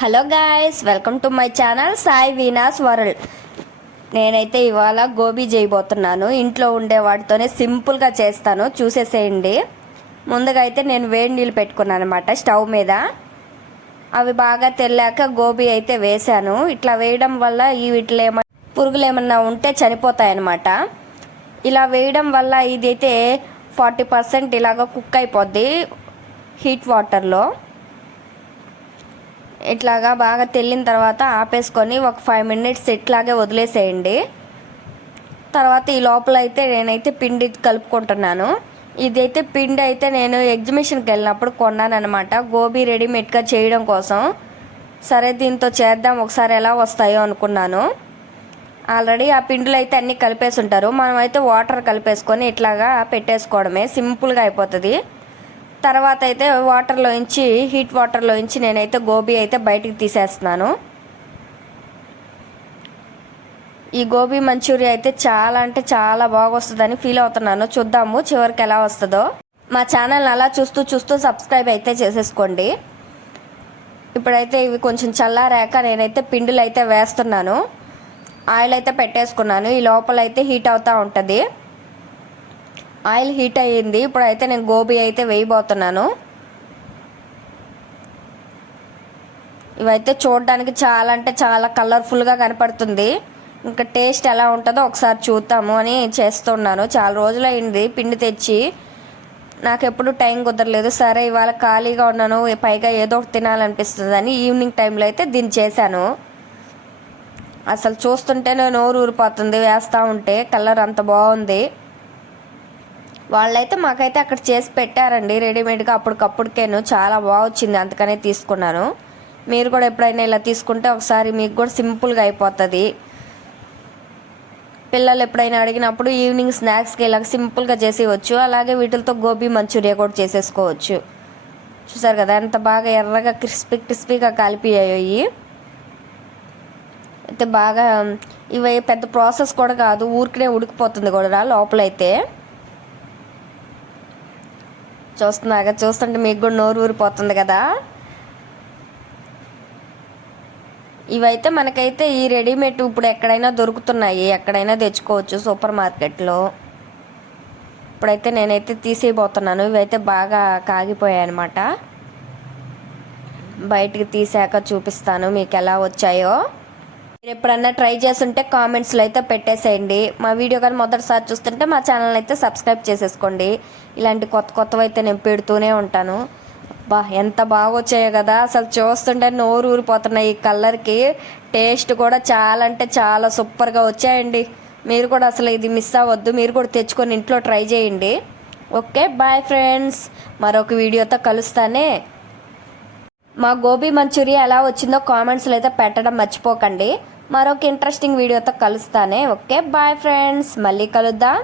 Hello guys welcome to my channel Sai Veena's world. నేనైతే ఇవాళ గోబీ చేయబోతున్నాను. ఇంట్లో ఉండే వాటితోనే సింపుల్గా చేస్తాను. చూసేసేయండి. ముందుగా అయితే నేను వేడి నీళ్ళు పెట్టుకున్నాను అనమాట స్టవ్ మీద. అవి బాగా తెల్లాక గోబీ అయితే వేశాను. ఇట్లా వేయడం వల్ల ఈ వీటిలో ఏమన్నా పురుగులు ఏమన్నా ఉంటే చనిపోతాయన్నమాట. ఇలా వేయడం వల్ల ఇదైతే ఫార్టీ పర్సెంట్ ఇలాగ కుక్ అయిపోద్ది హీట్ వాటర్లో. ఇట్లాగా బాగా తెల్లిన తర్వాత ఆపేసుకొని ఒక ఫైవ్ మినిట్స్ ఇట్లాగే వదిలేసేయండి. తర్వాత ఈ లోపల అయితే నేనైతే పిండి కలుపుకుంటున్నాను. ఇదైతే పిండి అయితే నేను ఎగ్జిబిషన్కి వెళ్ళినప్పుడు కొన్నాను అనమాట గోబీ రెడీమేడ్గా చేయడం కోసం. సరే దీంతో చేద్దాం. ఒకసారి ఎలా వస్తాయో అనుకున్నాను. ఆల్రెడీ ఆ పిండిలో అయితే అన్నీ కలిపేసి ఉంటారు మనం అయితే వాటర్ కలిపేసుకొని ఇట్లాగా పెట్టేసుకోవడమే. సింపుల్గా అయిపోతుంది. తర్వాత అయితే వాటర్లోంచి హీట్ వాటర్లోంచి నేనైతే గోబీ అయితే బయటికి తీసేస్తున్నాను. ఈ గోబీ మంచూరియా అయితే చాలా అంటే చాలా బాగా వస్తుందని ఫీల్ అవుతున్నాను. చూద్దాము చివరికి ఎలా వస్తుందో. మా ఛానల్ అలా చూస్తూ చూస్తూ సబ్స్క్రైబ్ అయితే చేసేసుకోండి. ఇప్పుడైతే ఇవి కొంచెం చల్లారాక నేనైతే పిండిలు అయితే వేస్తున్నాను. ఆయిల్ అయితే పెట్టేసుకున్నాను. ఈ లోపల అయితే హీట్ అవుతూ ఉంటుంది. ఆయిల్ హీట్ అయ్యింది. ఇప్పుడైతే నేను గోబీ అయితే వేయబోతున్నాను. ఇవైతే చూడడానికి చాలా అంటే చాలా కలర్ఫుల్గా కనపడుతుంది. ఇంకా టేస్ట్ ఎలా ఉంటుందో ఒకసారి చూద్దాము అని చేస్తున్నాను. చాలా రోజులు అయింది పిండి తెచ్చి. నాకు ఎప్పుడు టైం కుదరలేదు. సరే ఇవాళ ఖాళీగా ఉన్నాను. పైగా ఏదో ఒకటి తినాలనిపిస్తుంది అని ఈవినింగ్ టైంలో అయితే దీన్ని చేశాను. అసలు చూస్తుంటేనే నోరు ఊరిపోతుంది. వేస్తూ ఉంటే కలర్ అంత బాగుంది. వాళ్ళైతే మాకైతే అక్కడ చేసి పెట్టారండి రెడీమేడ్గా అప్పటికప్పటికేను. చాలా బాగా వచ్చింది అందుకనే తీసుకున్నాను. మీరు కూడా ఎప్పుడైనా ఇలా తీసుకుంటే ఒకసారి మీకు కూడా సింపుల్గా అయిపోతుంది. పిల్లలు ఎప్పుడైనా అడిగినప్పుడు ఈవినింగ్ స్నాక్స్కి ఇలా సింపుల్గా చేసేవచ్చు అలాగే వీటితో గోబీ మంచూరియా కూడా చేసేసుకోవచ్చు. చూసారు కదా ఎంత బాగా ఎర్రగా క్రిస్పీ క్రిస్పీగా కలిపియ్యాయి అయితే బాగా ఇవి పెద్ద ప్రాసెస్ కూడా కాదు ఊరికనే ఉడికిపోతుంది కూడా లోపలైతే. చూస్తున్నాగా చూస్తుంటే మీకు కూడా నోరు ఊరిపోతుంది కదా? ఇవైతే మనకైతే ఈ రెడీమేడ్ ఇప్పుడు ఎక్కడైనా దొరుకుతున్నాయి. ఎక్కడైనా తెచ్చుకోవచ్చు సూపర్ మార్కెట్లో. ఇప్పుడైతే నేనైతే తీసేయబోతున్నాను. ఇవైతే బాగా కాగిపోయాయి అనమాట బయటికి తీసాక చూపిస్తాను మీకు ఎలా వచ్చాయో. మీరు ఎప్పుడన్నా ట్రై చేస్తుంటే కామెంట్స్లో అయితే పెట్టేసేయండి. మా వీడియో కానీ మొదటిసారి చూస్తుంటే మా ఛానల్ అయితే సబ్స్క్రైబ్ చేసేసుకోండి. ఇలాంటి కొత్త కొత్తవి అయితే నేను పెడుతూనే ఉంటాను. బా ఎంత బాగా వచ్చాయో కదా. అసలు చూస్తుంటే నోరు ఊరిపోతున్నాయి ఈ కలర్కి. టేస్ట్ కూడా చాలా అంటే చాలా సూపర్గా వచ్చాయండి. మీరు కూడా అసలు ఇది మిస్ అవ్వద్దు. మీరు కూడా తెచ్చుకొని ఇంట్లో ట్రై చేయండి. Okay bye friends. మరొక వీడియోతో కలుస్తానే. మా గోబీ మంచూరియా ఎలా వచ్చిందో కామెంట్స్లో అయితే పెట్టడం మర్చిపోకండి. మరొక ఇంట్రెస్టింగ్ వీడియోతో కలుస్తానే. ఓకే బాయ్ ఫ్రెండ్స్ మళ్ళీ కలుద్దాం.